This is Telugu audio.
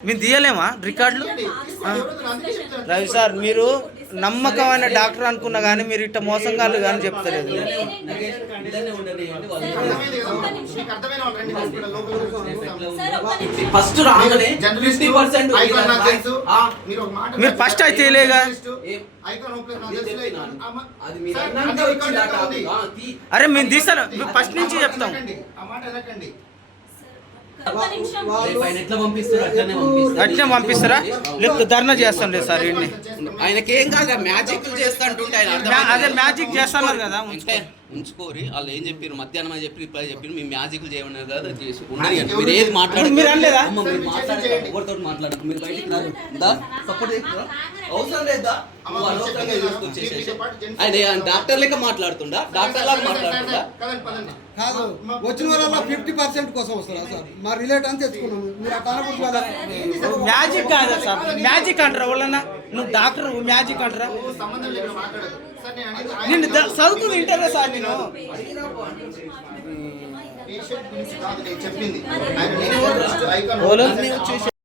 మేము తీయలేమా రికార్డులు. రవి సార్ మీరు నమ్మకమైన డాక్టర్ అనుకున్నా కానీ మీరు ఇట్ట మోసంగాళ్ళు కానీ చెప్తలేదు. ఫస్ట్ మీరు ఒక మాట మీరు first అయితే తెలియగా? తీ. అరే మేము తీస్తాను. ఫస్ట్ ఆ నుంచి మాట చెప్తాం అట్లే పంపిస్తారా లేకపోతే ధర్నా చేస్తాం లేదు సార్ ఇన్ని ఆయనకి ఏం కాదు మ్యాజిక్ ఆయన అదే మ్యాజిక్ చేస్తున్నారు కదా ఉంచుకోరి. వాళ్ళు ఏం చెప్పారు మధ్యాహ్నం అని చెప్పి ఇప్పుడు చెప్పారు మీ మ్యాజిక్ చేయమన్నారు కదా అది చేసి ఉండని అంటే మీరు ఏది మాట్లాడారు మీరు అనలేదా? మీరు మాట్లాడారు ఎవరితో మాట్లాడదు మీరు బయటికి రాదు సపోర్ట్ అవసరం లేదా ఆయన డాక్టర్ లెక్క మాట్లాడుతుండా? డాక్టర్ లాగా మాట్లాడుతుండా. కాదు వచ్చిన వాళ్ళ ఫిఫ్టీ పర్సెంట్ కోసం వస్తారా సార్? మా రిలేట్ అని తెచ్చుకున్నాము మీరు మ్యాజిక్ కాదా సార్? మ్యాజిక్ అంటారా వాళ్ళన్నా? నువ్వు డాక్టర్ మ్యాజిక్ అంటారా? నేను చదువుకుని వింటారా సార్ నేను. చెప్పింది.